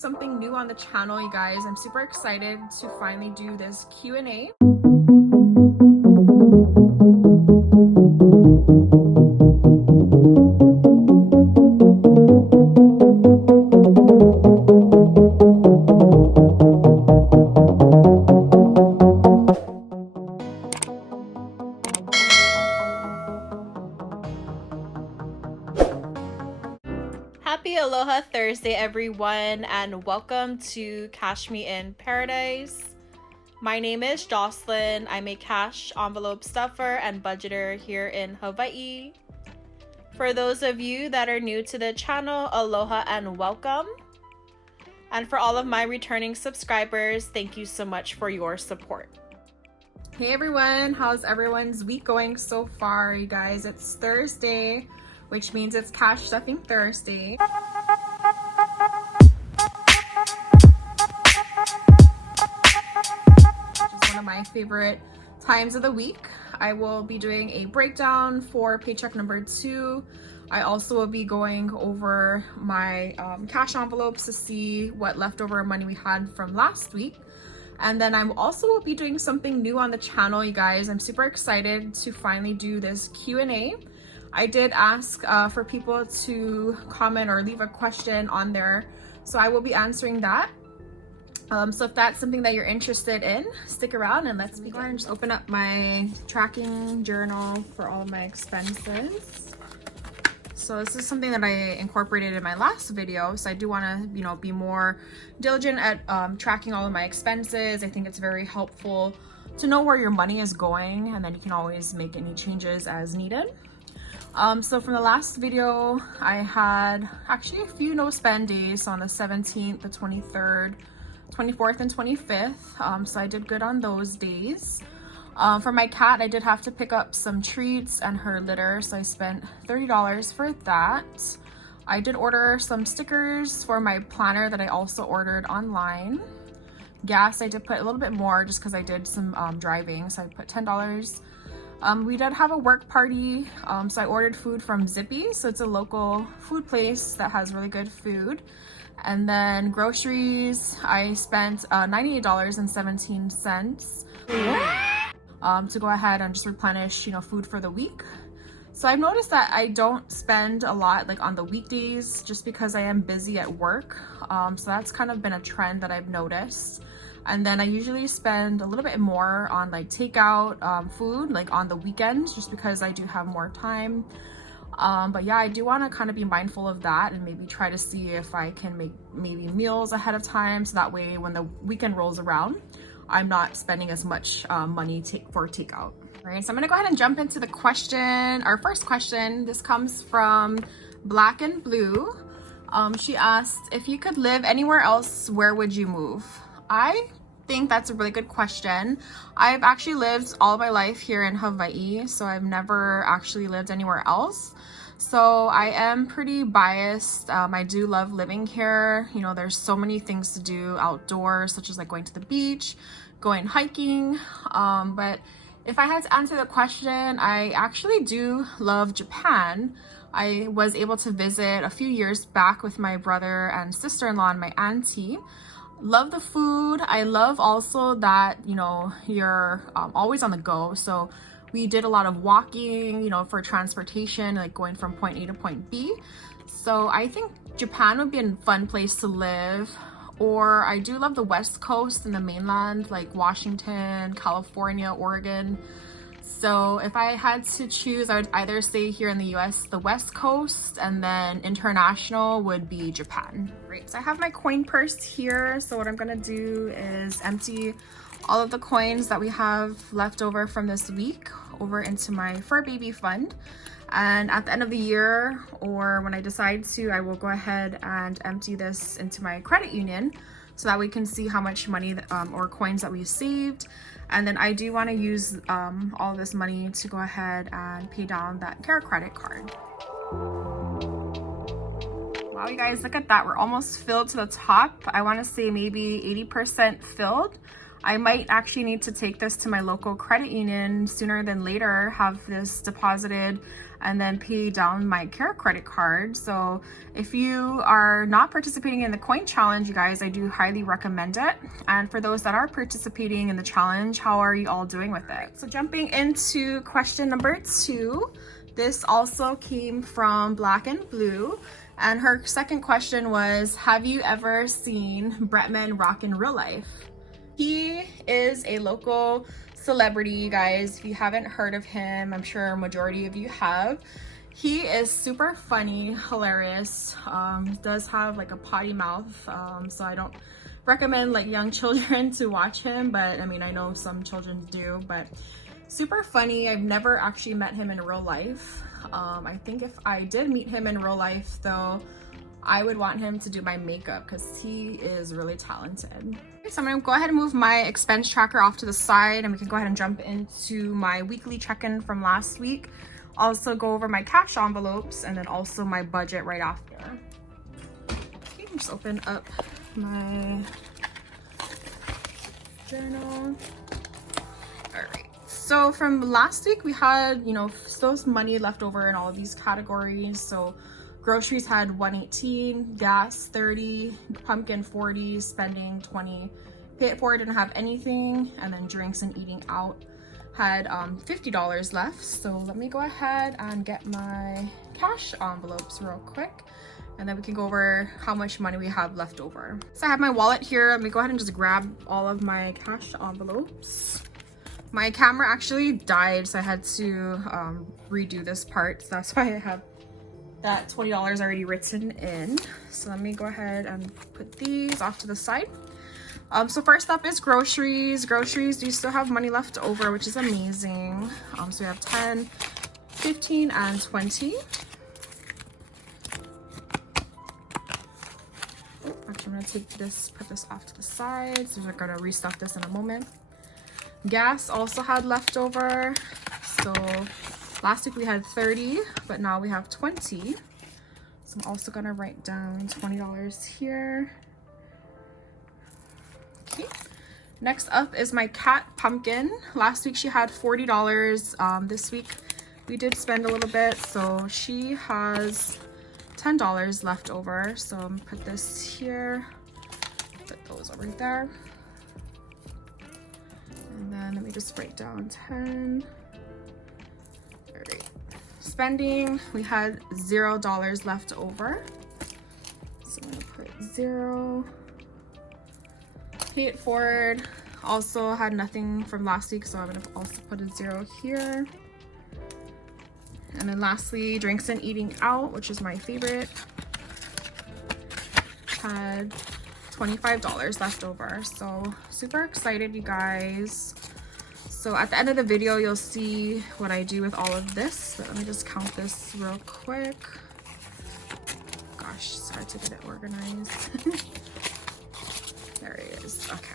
Something new on the channel, you guys. I'm super excited to finally do this Q&A. Happy Aloha Thursday, everyone, and welcome to Cash Me in Paradise. My name is Jocelyn. I'm a cash envelope stuffer and budgeter here in Hawaii. For those of you that are new to the channel, aloha and welcome. And for all of my returning subscribers, thank you so much for your support. Hey everyone, how's everyone's week going so far, you guys? It's Thursday, which means it's Cash Stuffing Thursday. Which is one of my favorite times of the week. I will be doing a breakdown for paycheck number 2. I also will be going over my cash envelopes to see what leftover money we had from last week. And then I'm also will be doing something new on the channel, you guys. I'm super excited to finally do this Q&A. I did ask for people to comment or leave a question on there, so I will be answering that. So if that's something that you're interested in, stick around and let's begin. And just open up my tracking journal for all of my expenses. So this is something that I incorporated in my last video, so I do want to, be more diligent at tracking all of my expenses. I think it's very helpful to know where your money is going, and then you can always make any changes as needed. So from the last video, I had actually a few no spend days on the 17th, the 23rd, 24th, and 25th. So I did good on those days. For my cat, I did have to pick up some treats and her litter, so I spent $30 for that. I did order some stickers for my planner that I also ordered online. Gas, I did put a little bit more just because I did some driving, so I put $10. We did have a work party, so I ordered food from Zippy, so it's a local food place that has really good food. And then groceries, I spent $98.17 to go ahead and just replenish, food for the week. So I've noticed that I don't spend a lot like on the weekdays just because I am busy at work. So that's kind of been a trend that I've noticed. And then I usually spend a little bit more on like takeout food, like on the weekends, just because I do have more time. But yeah, I do want to kind of be mindful of that and maybe try to see if I can make maybe meals ahead of time, so that way when the weekend rolls around, I'm not spending as much money for takeout. All right, so I'm gonna go ahead and jump into the question. Our first question, this comes from Black and Blue. She asked, if you could live anywhere else, where would you move? I think that's a really good question. I've actually lived all my life here in Hawaii, so I've never actually lived anywhere else. So I am pretty biased. I do love living here. There's so many things to do outdoors, such as like going to the beach, going hiking. But if I had to answer the question, I actually do love Japan. I was able to visit a few years back with my brother and sister-in-law and my auntie. Love the food. I love also that, you're always on the go. So we did a lot of walking, for transportation, like going from point A to point B. So I think Japan would be a fun place to live. Or I do love the West Coast and the mainland, like Washington, California, Oregon. So if I had to choose, I would either stay here in the US, the West Coast, and then international would be Japan. Great, so I have my coin purse here. So what I'm gonna do is empty all of the coins that we have left over from this week over into my fur baby fund. And at the end of the year, or when I decide to, I will go ahead and empty this into my credit union so that we can see how much money or coins that we've saved. And then I do want to use all of this money to go ahead and pay down that care credit card. Wow, you guys, look at that. We're almost filled to the top. I want to say maybe 80% filled. I might actually need to take this to my local credit union sooner than later, have this deposited and then pay down my care credit card. So if you are not participating in the coin challenge, you guys, I do highly recommend it. And for those that are participating in the challenge, how are you all doing with it? So jumping into question number 2, this also came from Black and Blue. And her second question was, have you ever seen Bretman rock in real life? He is a local celebrity, you guys. If you haven't heard of him, I'm sure a majority of you have. He is super funny, hilarious. Does have like a potty mouth, so I don't recommend like young children to watch him, but I mean, I know some children do, but super funny. I've never actually met him in real life. I think if I did meet him in real life though, I would want him to do my makeup because he is really talented. So I'm gonna go ahead and move my expense tracker off to the side, and we can go ahead and jump into my weekly check-in from last week. Also go over my cash envelopes and then also my budget right after. Okay, just open up my journal. All right. So from last week, we had, you know, still some money left over in all of these categories. So groceries had $118, gas $30, pumpkin $40, spending $20, pay it forward didn't have anything, and then drinks and eating out had $50 left. So let me go ahead and get my cash envelopes real quick, and then we can go over how much money we have left over. So I have my wallet here. Let me go ahead and just grab all of my cash envelopes. My camera actually died, so I had to redo this part. So that's why I have that $20 already written in. So let me go ahead and put these off to the side. So first up is groceries. Groceries, we still have money left over, which is amazing. So we have 10, 15, and 20. Oh, actually, I'm gonna take this, put this off to the side. So we're gonna restuff this in a moment. Gas also had leftover. So last week we had 30, but now we have 20. So I'm also gonna write down $20 here. Okay. Next up is my cat Pumpkin. Last week she had $40. This week we did spend a little bit, so she has $10 left over. So I'm gonna put this here, put those over there. And then let me just write down 10. All right. Spending, we had $0 left over. So I'm gonna put 0. Pay it forward, also had nothing from last week, so I'm gonna also put a 0 here. And then lastly, drinks and eating out, which is my favorite, had $25 left over. So super excited, you guys. So at the end of the video, you'll see what I do with all of this. But let me just count this real quick. Gosh, sorry to get it organized. There it is. Okay.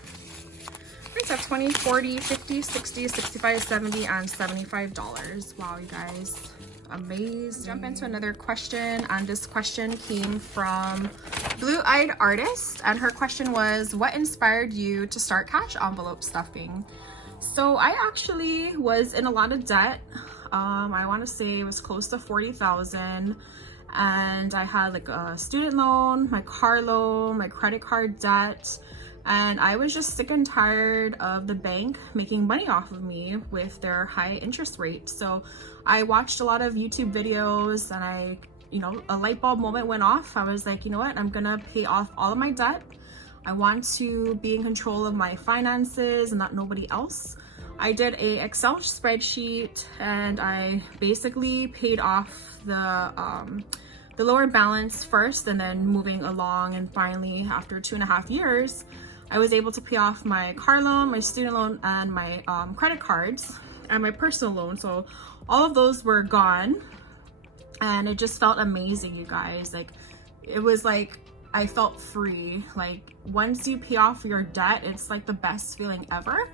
Right, so 20, 40, 50, 60, 65, 70, and $75. Wow, you guys. Amazing. Jump into another question, and this question came from Blue-Eyed Artist, and her question was, what inspired you to start cash envelope stuffing? So I actually was in a lot of debt. I want to say it was close to $40,000, and I had like a student loan, my car loan, my credit card debt, and I was just sick and tired of the bank making money off of me with their high interest rate. So I watched a lot of YouTube videos, and a light bulb moment went off. I was like, you know what, I'm gonna pay off all of my debt. I want to be in control of my finances and not nobody else. I did a Excel spreadsheet, and I basically paid off the lower balance first, and then moving along, and finally after 2.5 years I was able to pay off my car loan, my student loan, and my credit cards, and my personal loan. So all of those were gone, and it just felt amazing, you guys. Like, it was like I felt free. Like, once you pay off your debt, it's like the best feeling ever.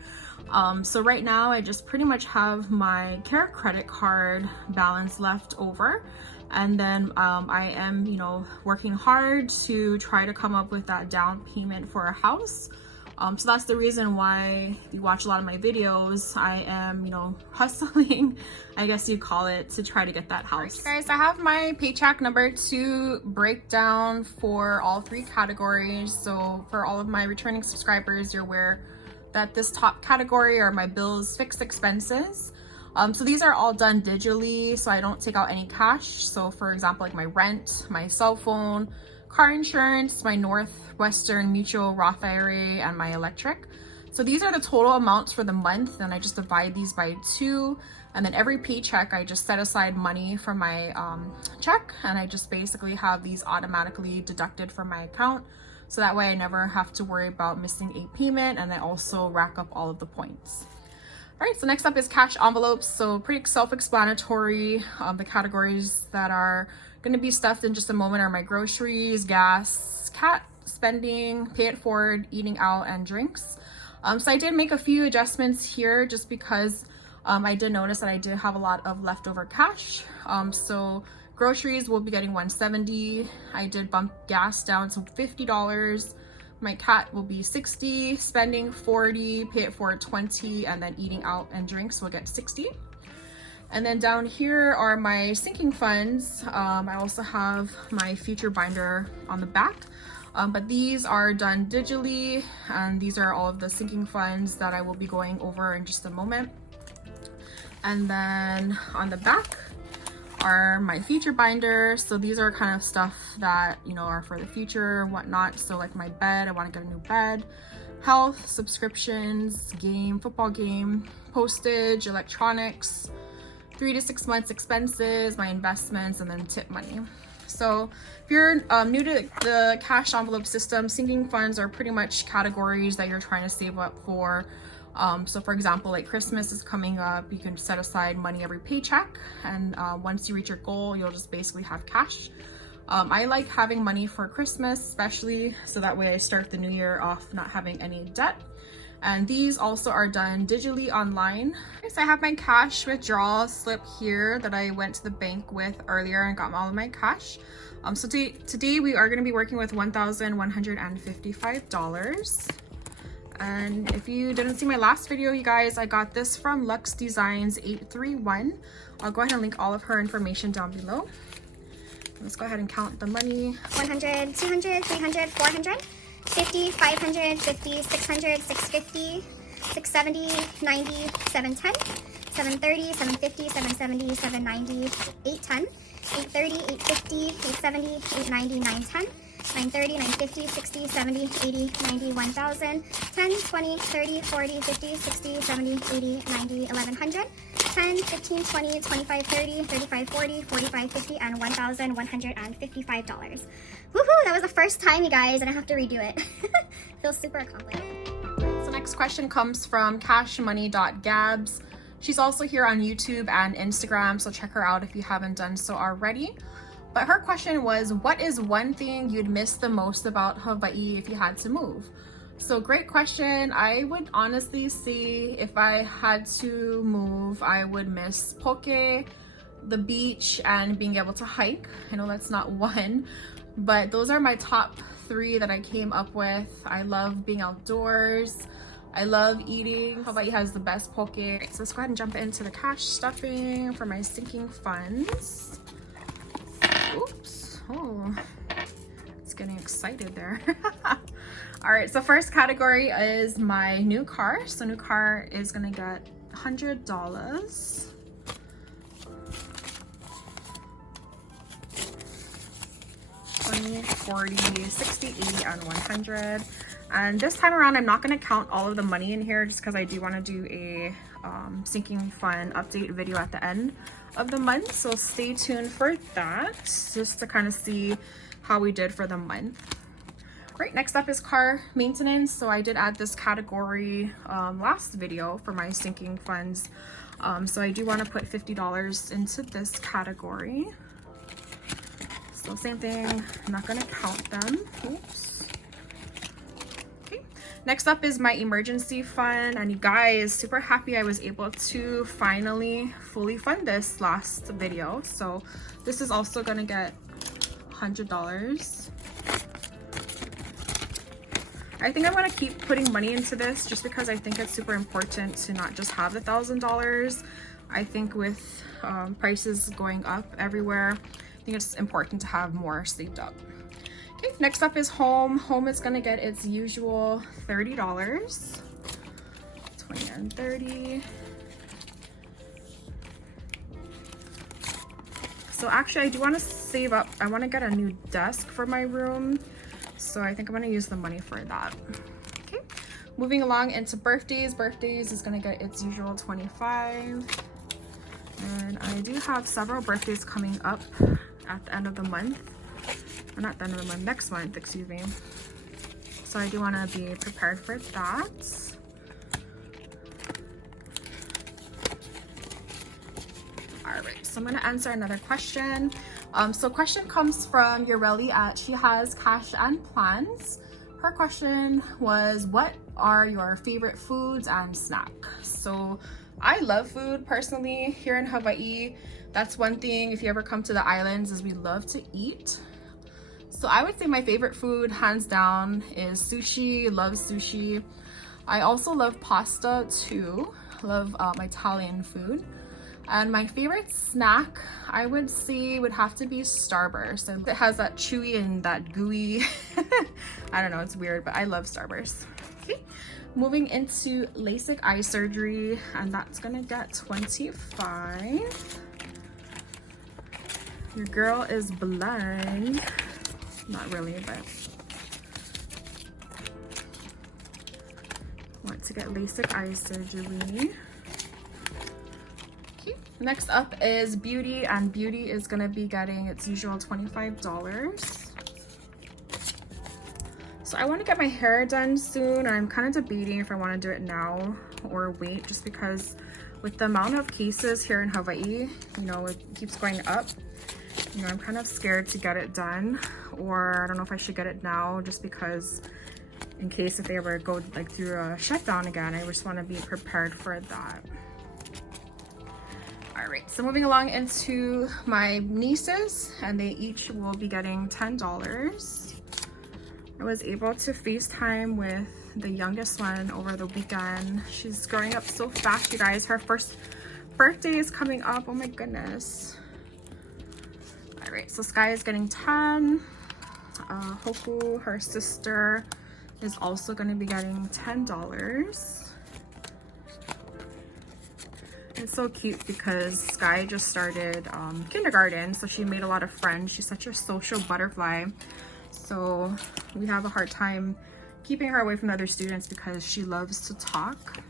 So right now I just pretty much have my care credit card balance left over, and then I am, working hard to try to come up with that down payment for a house. So that's the reason why you watch a lot of my videos. I am, you know, hustling, I guess you call it, to try to get that house. Right, guys, I have my Paycheck number 2 breakdown for all 3 categories. So for all of my returning subscribers, you're aware that this top category are my bills, fixed expenses. So these are all done digitally, so I don't take out any cash. So for example, like my rent, my cell phone, car insurance, my Northwestern Mutual Roth IRA, and my electric. So these are the total amounts for the month, and I just divide these by 2. And then every paycheck, I just set aside money from my check, and I just basically have these automatically deducted from my account. So that way I never have to worry about missing a payment, and I also rack up all of the points. All right, so next up is cash envelopes. So pretty self-explanatory. The categories that are going to be stuffed in just a moment are my groceries, gas, cat spending, pay it forward, eating out, and drinks. So I did make a few adjustments here just because I did notice that I did have a lot of leftover cash. So groceries will be getting $170. I did bump gas down to $50. My cat will be $60, spending $40, pay it forward $20, and then eating out and drinks will get $60. And then down here are my sinking funds. I also have my future binder on the back, but these are done digitally, and these are all of the sinking funds that I will be going over in just a moment. And then on the back are my future binders. So these are kind of stuff that, you know, are for the future and whatnot. So like my bed, I want to get a new bed, health, subscriptions, football game, postage, electronics, 3 to 6 months expenses, my investments, and then tip money. So if you're new to the cash envelope system, sinking funds are pretty much categories that you're trying to save up for. So for example, like Christmas is coming up, you can set aside money every paycheck, and once you reach your goal, you'll just basically have cash. I like having money for Christmas, especially so that way I start the new year off not having any debt. And these also are done digitally online. So I have my cash withdrawal slip here that I went to the bank with earlier and got all of my cash. So today we are going to be working with $1,155. And if you didn't see my last video, you guys, I got this from Lux Designs 831. I'll go ahead and link all of her information down below. Let's go ahead and count the money. 100, 200, 300, 400, 50, 500, 50, 600, 650, 670, 90, 710, 730, 750, 770, 790, 810, 830, 850, 870, 890, 910. 930, 950, 60, 70, 80, 90, 1000, 10, 20, 30, 40, 50, 60, 70, 80, 90, 1100, 10, 15, 20, 25, 30, 35, 40, 45, 50, and $1,155. Woohoo! That was the first time, you guys, and I have to redo it. Feels super accomplished. So next question comes from CashMoney.Gabz. She's also here on YouTube and Instagram, so check her out if you haven't done so already. But her question was, what is one thing you'd miss the most about Hawaii if you had to move? So great question. I would honestly say if I had to move, I would miss poke, the beach, and being able to hike. I know that's not one, but those are my top 3 that I came up with. I love being outdoors. I love eating. Hawaii has the best poke. So let's go ahead and jump into the cash stuffing for my sinking funds. Oops. Oh, it's getting excited there. All right, so first category is my new car. So new car is gonna get $100. 20, 40, 60, 80, and 100. And this time around, I'm not gonna count all of the money in here just because I do want to do a sinking fund update video at the end of the month, so stay tuned for that, just to kind of see how we did for the month. Right, next up is car maintenance. So I did add this category last video for my sinking funds, so I do want to put $50 into this category. So same thing, I'm not going to count them. Oops. Next up is my emergency fund, and you guys, super happy I was able to finally fully fund this last video. So this is also gonna get $100. I think I'm gonna keep putting money into this just because I think it's super important to not just have the $1,000. I think with prices going up everywhere, I think it's important to have more saved up. Okay, next up is home. Home is gonna get its usual $30. 20 and 30. So actually I do want to save up. I want to get a new desk for my room. So I think I'm going to use the money for that. Okay, moving along into birthdays. Birthdays is going to get its usual 25. And I do have several birthdays coming up at the end of the month. Or not the end of the month, next month, excuse me. So I do want to be prepared for that. All right, so I'm gonna answer another question. So question comes from Ureli at She Has Cash and Plans. Her question was, what are your favorite foods and snacks? So I love food personally here in Hawaii. That's one thing, if you ever come to the islands, is we love to eat. So I would say my favorite food, hands down, is sushi. Love sushi. I also love pasta too. Love Italian food. And my favorite snack, I would say, would have to be Starburst. And it has that chewy and that gooey, I don't know, it's weird, but I love Starburst. Okay, moving into LASIK eye surgery, and that's gonna get 25. Your girl is blind. Not really, but want to get LASIK eye surgery. Next up is beauty, and beauty is gonna be getting its usual $25. So I want to get my hair done soon. I'm kind of debating if I want to do it now or wait, just because with the amount of cases here in Hawaii, you know, it keeps going up. You know, I'm kind of scared to get it done, or I don't know if I should get it now, just because in case if they ever go like through a shutdown again, I just want to be prepared for that. All right, so moving along into my nieces, and they each will be getting $10. I was able to FaceTime with the youngest one over the weekend. She's growing up so fast, you guys. Her first birthday is coming up. Oh my goodness. All right, so Sky is getting 10. Hoku, her sister, is also going to be getting $10. It's so cute because Sky just started kindergarten, so she made a lot of friends. She's such a social butterfly, so we have a hard time keeping her away from other students because she loves to talk.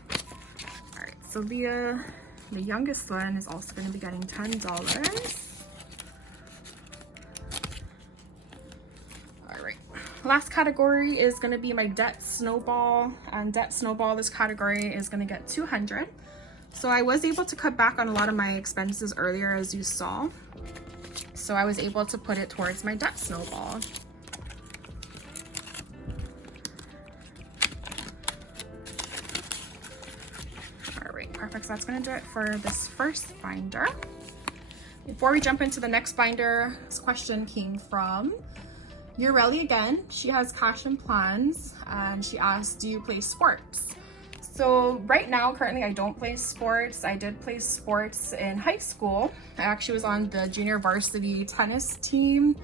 All right, so Leah, the youngest one, is also going to be getting $10. All right, last category is going to be my debt snowball, and debt snowball, this category is going to get $200. So I was able to cut back on a lot of my expenses earlier, as you saw. So I was able to put it towards my debt snowball. All right, perfect. So that's gonna do it for this first binder. Before we jump into the next binder, this question came from Ureli again. She has cash and plans, and she asked, do you play sports? So right now, currently, I don't play sports. I did play sports in high school. I actually was on the junior varsity tennis team,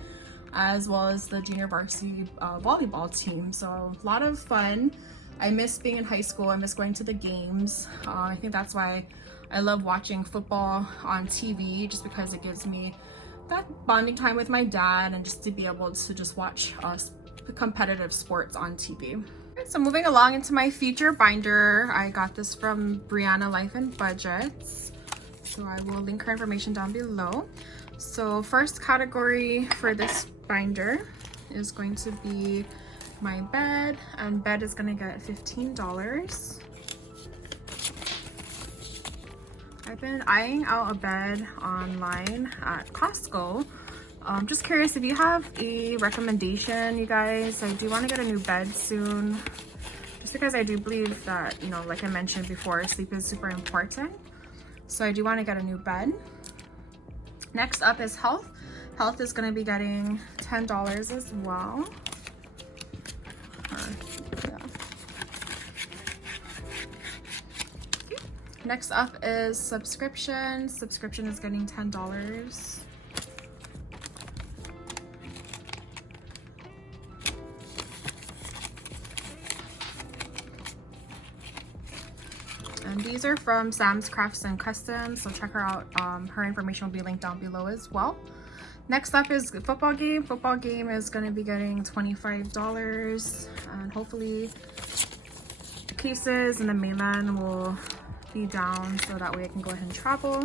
as well as the junior varsity volleyball team. So a lot of fun. I miss being in high school. I miss going to the games. I think that's why I love watching football on TV, just because it gives me that bonding time with my dad, and just to be able to just watch competitive sports on TV. So moving along into my feature binder, I got this from Brianna Life and Budgets. So I will link her information down below. So first category for this binder is going to be my bed, and bed is going to get $15. I've been eyeing out a bed online at Costco. Just curious if you have a recommendation, you guys. I do want to get a new bed soon, just because I do believe that, you know, like I mentioned before, sleep is super important. So I do want to get a new bed. Next up is health. Health is going to be getting $10 as well. Yeah. Next up is subscription. Subscription is getting $10. And these are from Sam's Crafts and Customs, so check her out. Her information will be linked down below as well. Next up is football game. Football game is going to be getting $25, and hopefully cases in the mainland will be down so that way I can go ahead and travel.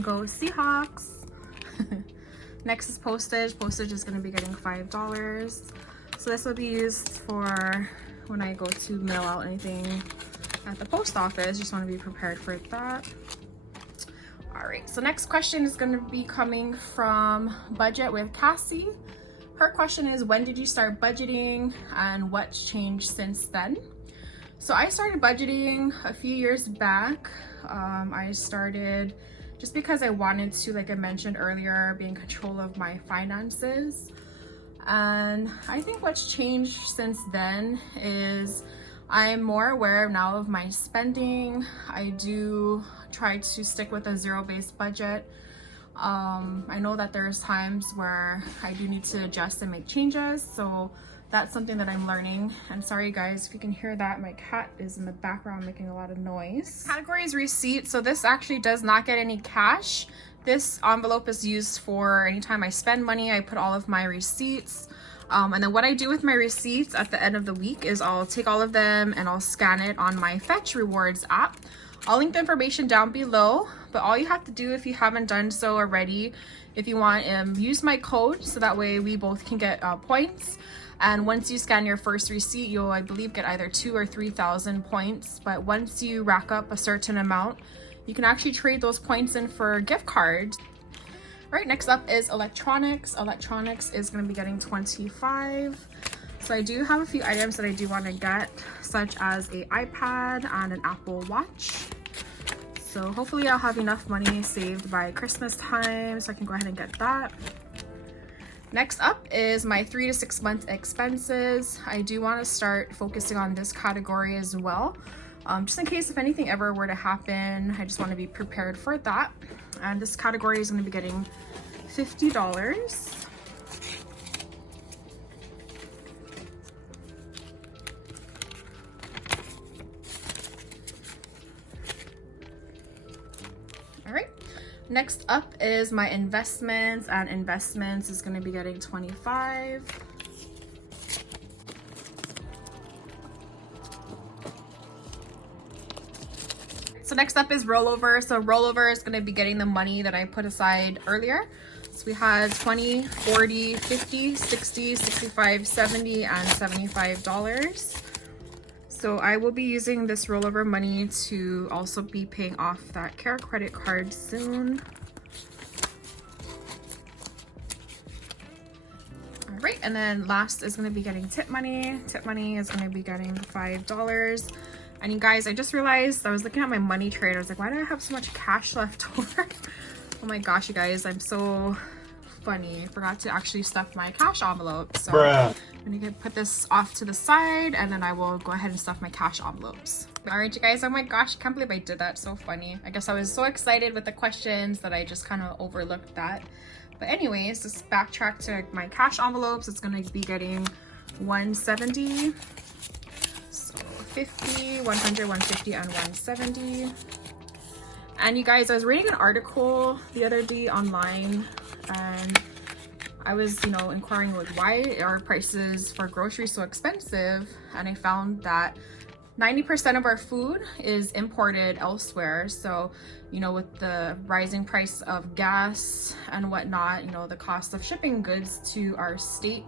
Go Seahawks. Next is postage. Postage is going to be getting $5. So this will be used for when I go to mail out anything at the post office. Just want to be prepared for that. All right, so next question is going to be coming from Budget with Cassie. Her question is, when did you start budgeting and what's changed since then? So I started budgeting a few years back. I started just because I wanted to, like I mentioned earlier, be in control of my finances. And I think what's changed since then is I'm more aware now of my spending. I do try to stick with a zero-based budget. I know that there's times where I do need to adjust and make changes, so that's something that I'm learning. And sorry guys if you can hear that, my cat is in the background making a lot of noise. Category is receipts, so this actually does not get any cash. This envelope is used for anytime I spend money. I put all of my receipts. And then what I do with my receipts at the end of the week is I'll take all of them and I'll scan it on my Fetch Rewards app. I'll link the information down below, but all you have to do if you haven't done so already, if you want, use my code so that way we both can get points. And once you scan your first receipt, you'll, I believe, get either 2,000 or 3,000 points. But once you rack up a certain amount, you can actually trade those points in for gift cards. All right, next up is electronics. Electronics is going to be getting $25. So I do have a few items that I do want to get, such as an iPad and an Apple Watch. So hopefully I'll have enough money saved by Christmas time so I can go ahead and get that. Next up is my 3 to 6 month expenses. I do want to start focusing on this category as well. Just in case if anything ever were to happen, I just want to be prepared for that. And this category is going to be getting $50. All right. Next up is my investments, and investments is going to be getting $25. So next up is rollover. So rollover is going to be getting the money that I put aside earlier. So we had 20, 40, 50, 60, 65, 70, and $75. So I will be using this rollover money to also be paying off that care credit card soon. All right, and then last is going to be getting tip money. Tip money is going to be getting $5. And you guys, I just realized I was looking at my money trade. I was like, why do I have so much cash left over? Oh my gosh, you guys, I'm so funny. I forgot to actually stuff my cash envelope. So I'm gonna put this off to the side and then I will go ahead and stuff my cash envelopes. All right, you guys, oh my gosh, I can't believe I did that. So funny. I guess I was so excited with the questions that I just kind of overlooked that. But anyways, let's backtrack to my cash envelopes. It's gonna be getting $170. 50, 100, 150, and 170. And you guys, I was reading an article the other day online and I was, inquiring like why are prices for groceries so expensive, and I found that 90% of our food is imported elsewhere. So, with the rising price of gas and whatnot, the cost of shipping goods to our state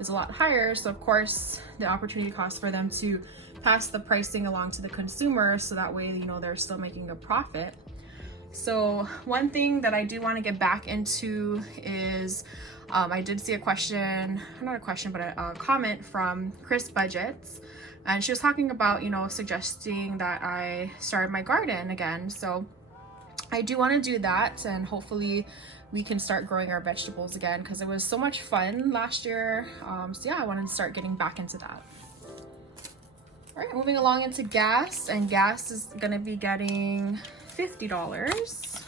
is a lot higher. So of course, the opportunity cost for them to pass the pricing along to the consumer so that way they're still making a profit. So one thing that I do want to get back into is I did see a comment from Chris Budgets, and she was talking about suggesting that I start my garden again. So I do want to do that, and hopefully we can start growing our vegetables again because it was so much fun last year. So yeah, I wanted to start getting back into that. All right, moving along into gas, and gas is gonna be getting $50.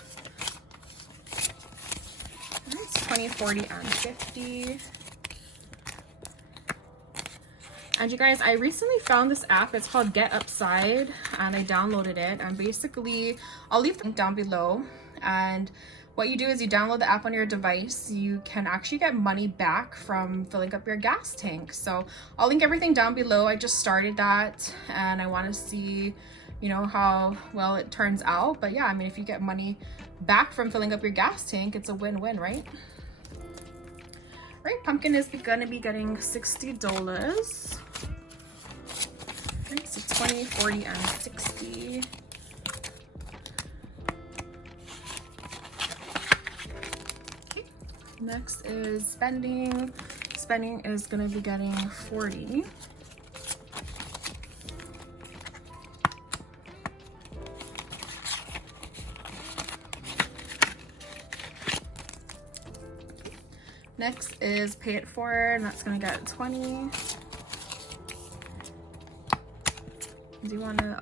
It's 20, 40, and 50. And you guys, I recently found this app. It's called Get Upside, and I downloaded it. And basically, I'll leave the link down below. And what you do is you download the app on your device. You can actually get money back from filling up your gas tank. So I'll link everything down below. I just started that, and I want to see, you know, how well it turns out. But yeah, I mean, if you get money back from filling up your gas tank, it's a win-win, right? Right, pumpkin is gonna be getting $60. Right, so 20, 40, and 60. Okay, next is spending. Spending is gonna be getting 40. Next is pay it forward, and that's gonna get 20. Do you want to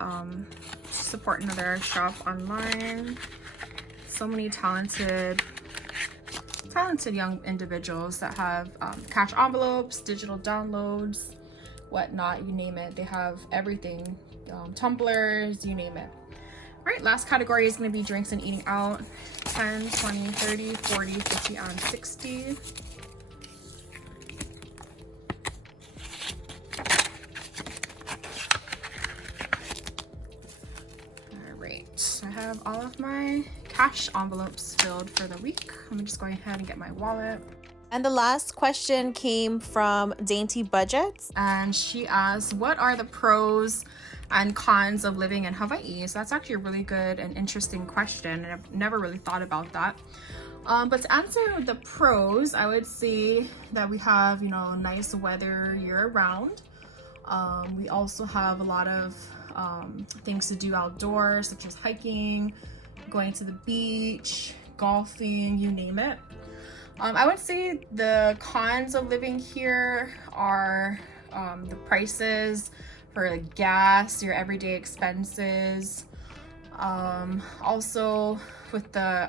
support another shop online? So many talented young individuals that have cash envelopes, digital downloads, whatnot, you name it. They have everything, tumblers, you name it. All right, last category is going to be drinks and eating out. 10, 20, 30, 40, 50, and 60. All right, I have all of my cash envelopes filled for the week. Let me just go ahead and get my wallet. And the last question came from Dainty Budgets. And she asked, what are the pros and cons of living in Hawaii? So that's actually a really good and interesting question, and I've never really thought about that. But to answer the pros, I would say that we have, you know, nice weather year-round. We also have a lot of things to do outdoors, such as hiking, going to the beach, golfing, you name it. I would say the cons of living here are the prices for like gas, your everyday expenses. Also with the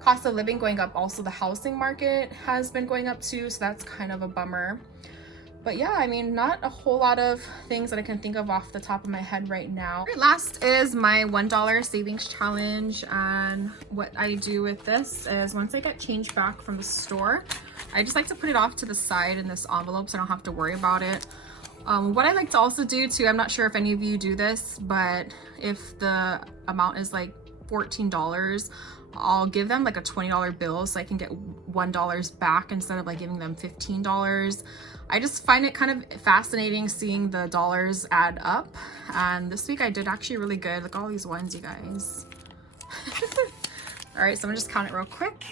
cost of living going up, also the housing market has been going up too, so that's kind of a bummer. But yeah, I mean, not a whole lot of things that I can think of off the top of my head right now. Last is my $1 savings challenge, and what I do with this is once I get change back from the store, I just like to put it off to the side in this envelope so I don't have to worry about it. What I like to also do too, I'm not sure if any of you do this, but if the amount is like $14, I'll give them like a $20 bill so I can get $1 back instead of like giving them $15. I just find it kind of fascinating seeing the dollars add up, and this week I did actually really good. Look, all these ones, you guys. All right, so I'm gonna just count it real quick.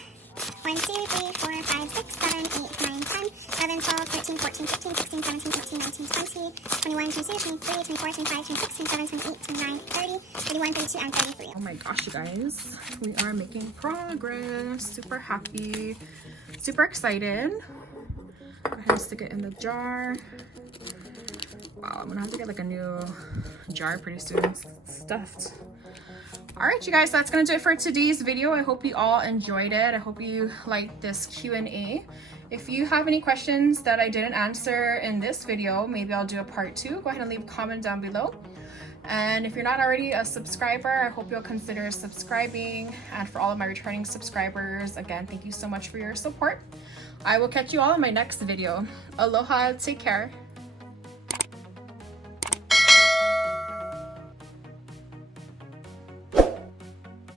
1, 2, 3, 4, 5, 6, 7, 8, 9, 10, 11, 12, 13, 14, 15, 16, 17, 18, 19, 20, 21, 22, 23, 24, 25, 26, 27, 28, 29, 30, 31, 32, and 33. Oh my gosh, you guys. We are making progress. Super happy. Super excited. Go ahead and stick it in the jar. Wow, I'm gonna have to get like a new jar pretty soon. It's stuffed. All right, you guys, that's gonna do it for today's video. I hope you all enjoyed it. I hope you liked this Q&A. If you have any questions that I didn't answer in this video, maybe I'll do a part 2. Go ahead and leave a comment down below. And if you're not already a subscriber, I hope you'll consider subscribing. And for all of my returning subscribers, again, thank you so much for your support. I will catch you all in my next video. Aloha, take care.